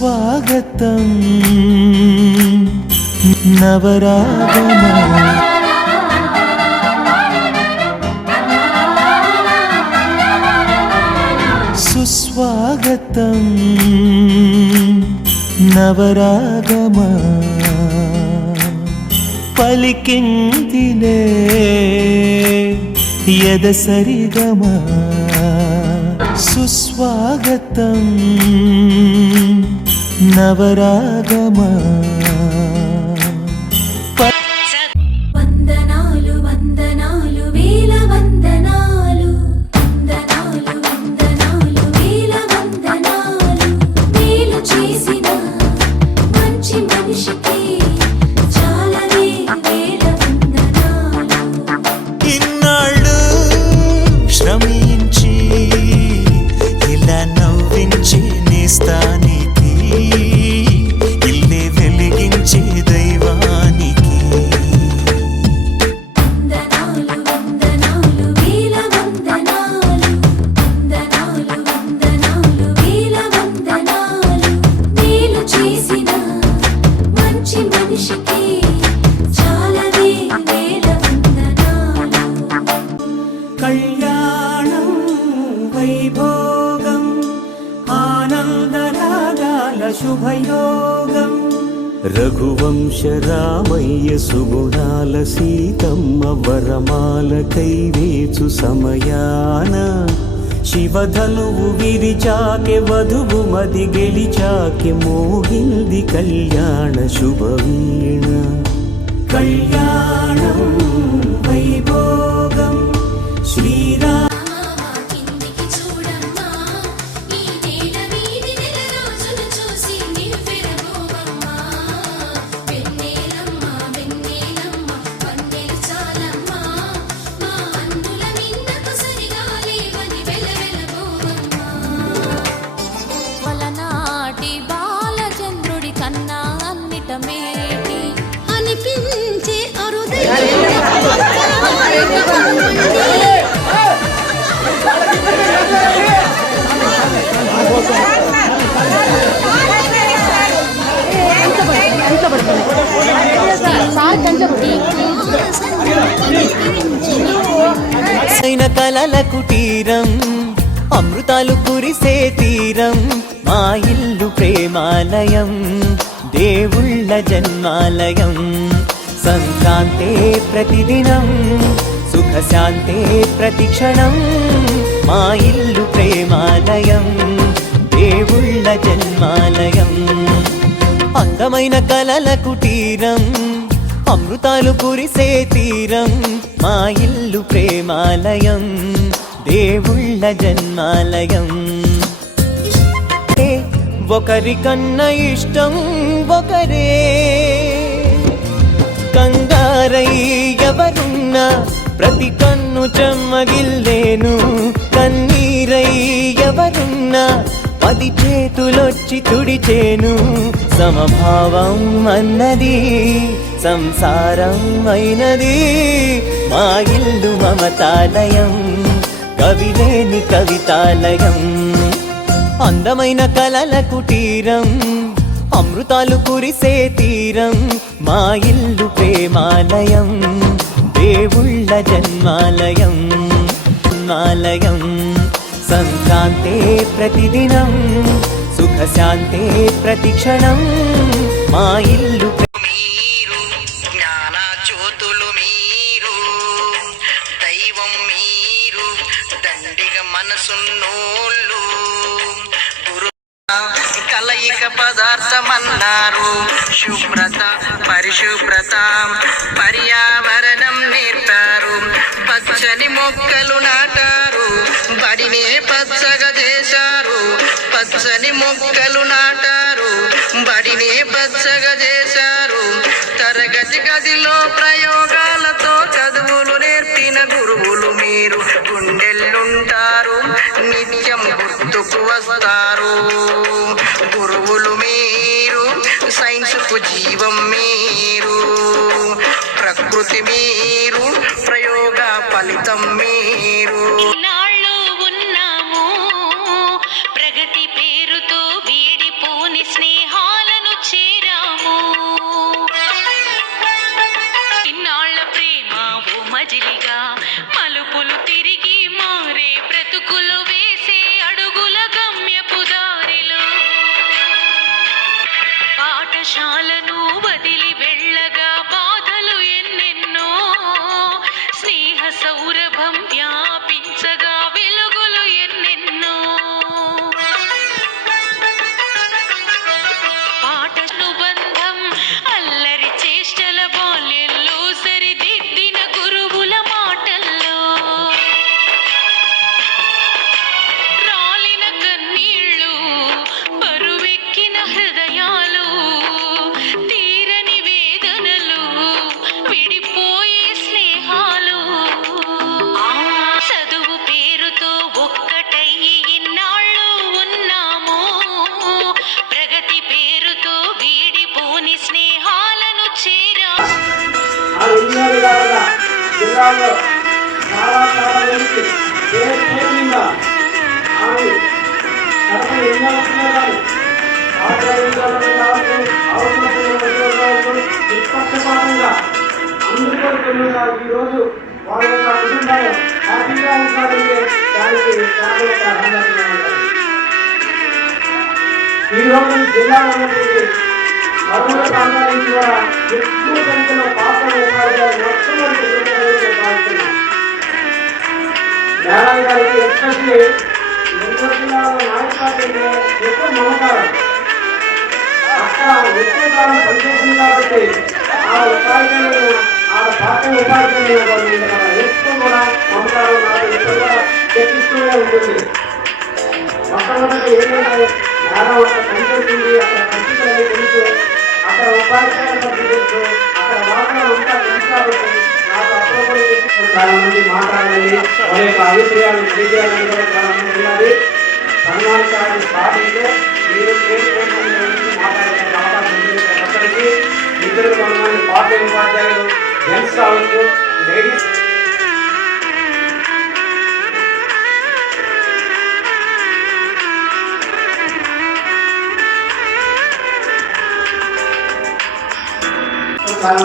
సుస్వాగతం నవరాగమ సుస్వాగతం నవరాగమ పలికిందిలే యదసరిగమ సుస్వాగతం నవరాగమ వందనాలు వందనాలు వేల వందనాలు వందనాలు వందనాలు వేల వందనాలు మేలు చేసిన మంచి మనిషికి చాలానే వేల వందనాలు ఇన్నాళ్ళు శ్రమించి ఇలా నవ్వించి నేస్తానికి ఇల్లే వెలిగించే దైవానికి వందనాలు వందనాలు వేల వందనాలు వందనాలు వందనాలు వేల వందనాలు మేలు చేసిన మంచి మనిషికి చాలానే వేల వందనాలు కళ్యాణం వైభోగం ఆనందరాగాల శుభయోగం రఘువంశ రామయ్య సుగుణాల సీతమ్మ వరమాల కైవేచు సమయాన శివధనువు విరిచాకె వధువు మది గెలిచాకె మోగింది కళ్యాణ శుభవీణ కళ్యాణం వైభోగం శ్రీరా కిందికి చూడమ్మా ఈ నేల వీధి నెల రోజులు చూసి నివ్వెరబోవమ్మా వెన్నెలమ్మ వెన్నెలమ్మ వన్నెలు చాలమ్మా మా అందుల మిన్నకు సరిగా లేవని వెలవెలబోవమ్మా వలనాటి బాలచంద్రుడి కన్నా అన్నిట మేటి అనిపించే అరుదైన అయిన కలల కుటీరం అమృతాలు కురిసే తీరం మా ఇల్లు ప్రేమాలయం దేవుళ్ళ జన్మాలయం సంక్రాంతే ప్రతిదినం సుఖశాంతే ప్రతిక్షణం మా ఇల్లు ప్రేమాలయం దేవుళ్ళ జన్మాలయం అందమైన కలల కుటీరం అమృతాలు కురిసే తీరం మా ఇల్లు ప్రేమాలయం దేవుళ్ళ జన్మాలయం ఒకరికన్నా ఇష్టం ఒకరే కంగారై ఎవరున్నా ప్రతి కన్ను చెమ్మగిల్లేను కన్నీరై ఎవరున్నా 10 చేతులొచ్చి తుడిచేను సమభావం అన్నది సంసారం అయినది మా ఇల్లు మమతాలయం కవిలేని కవితాలయం అందమైన కలల కుటీరం అమృతాలు కురిసే తీరం మా ఇల్లు ప్రేమాలయం దేవుళ్ళ జన్మాలయం ఆలయం సంక్రాంతే ప్రతిదినం సుఖశాంతే ప్రతిక్షణం మా ఇల్లు మీరు జ్ఞాన జ్యోతులు మీరు దైవం మీరు దండిగా మనసున్నోళ్ళు గురు కలయిక పదార్థమన్నారు శుభ్రత పరిశుభ్రత పర్యావరణం నేర్పారు పచ్చని మొక్కలు నాటారు బడినే పచ్చగా చేశారు పచ్చని మొక్కలు నాటారు బడినే పచ్చగా చేశారు తరగతి గదిలో ప్రయోగాలతో చదువులు నేర్పిన గురువులు మీరు గుండెల్లుంటారు నిత్యం గుర్తుకు వస్తారు గురువులు మీరు సైన్సుకు జీవం మీరు ప్రకృతి మీరు ప్రయోగ ఫలితం మీరు నాళ్ళు ఉన్నాము ప్రగతి పేరుతో వీడిపోని స్నేహం వినియోగదారుల జిల్లాలో చాలా మందికి పేరుగా ఆమె కడప ఎన్నో ఉద్యోగాలు అవసరమైన నిష్పక్షపాతంగా అందరూ తెలుగున్నారు. ఈరోజు వాళ్ళ యొక్క కుటుంబాలు హ్యాపీగా ఉంటారంటే దానికి ఈరోజు జిల్లాలో ఉన్నటువంటి మరొక ప్రాంతాల నుంచి కూడా ఎక్కువ సంఖ్యలో పాత్ర ఉపాధ్యాయులు మొట్టమొదటి పాల్గొన్నారు. మేడం గారికి ఎస్పెషల్లీ నెల్లూరు జిల్లాలో నాయకులు ఎక్కువ మమకారం అక్కడ ఎక్కువ కాలం పనిచేసింది కాబట్టి ఆ ఉపాధ్యాయులను ఆ పాత్ర ఉపాధ్యాయులు ఎక్కువ కూడా మమకారం నాకు ఎక్కువ కూడా చర్చిస్తూనే ఉంటుంది. మొట్టమొదటి ఏంటంటే మేడం అక్కడ పనిచేస్తుంది, అక్కడ పరిస్థితులు తెలుసు, అక్కడ ఉపాధ్యాయుల తెలుసు, అక్కడ వాతావరణం అంతా తెలుసు కాబట్టి నాకు అప్పుడప్పుడు చాలా మంది మాట్లాడాలి, వారి యొక్క అభిప్రాయాలు తెలియజేయాలని కూడా చాలా మంది ఉన్నారు. సన్మానించాలని సాధించే మీరు మాట్లాడే అవకాశం ఒక్కరికి ఇద్దరు కొంతమంది పార్టీ ఉపాధ్యాయులు జెంట్స్ కావచ్చు, లేడీస్ చాలా